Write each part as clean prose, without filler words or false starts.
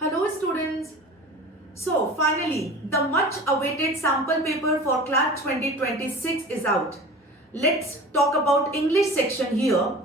Hello students. So finally, the much awaited sample paper for CLAT 2026 is out. Let's talk about English section here.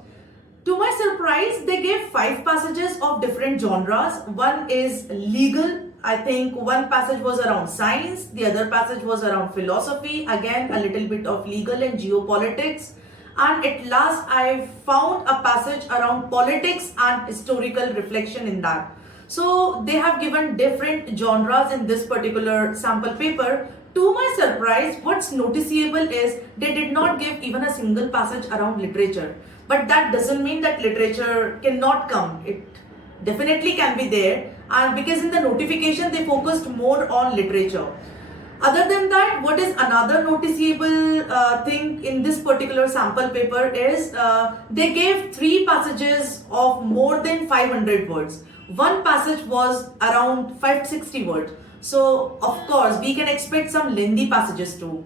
To my surprise, they gave 5 passages of different genres. One is legal. I think one passage was around science. The other passage was around philosophy. Again, a little bit of legal and geopolitics. And at last, I found a passage around politics and historical reflection in that. So they have given different genres in this particular sample paper. To my surprise, what's noticeable is they did not give even a single passage around literature. But that doesn't mean that literature cannot come. It definitely can be there. And because in the notification, they focused more on literature. Other than that, what is another noticeable thing in this particular sample paper is they gave 3 passages of more than 500 words. One passage was around 560 words. So, of course, we can expect some lengthy passages too.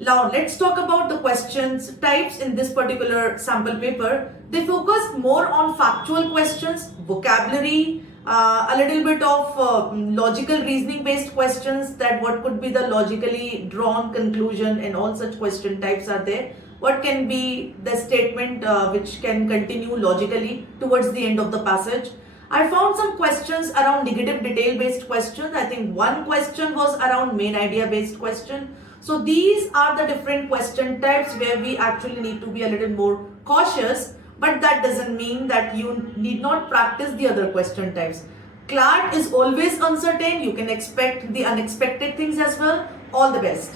Now, let's talk about the questions types in this particular sample paper. They focused more on factual questions, vocabulary, a little bit of logical reasoning based questions, that what could be the logically drawn conclusion, and all such question types are there. What can be the statement which can continue logically towards the end of the passage. I found some questions around negative detail based questions. I think one question was around main idea based question. So these are the different question types where we actually need to be a little more cautious, but that doesn't mean that you need not practice the other question types. CLAT is always uncertain. You can expect the unexpected things as well. All the best.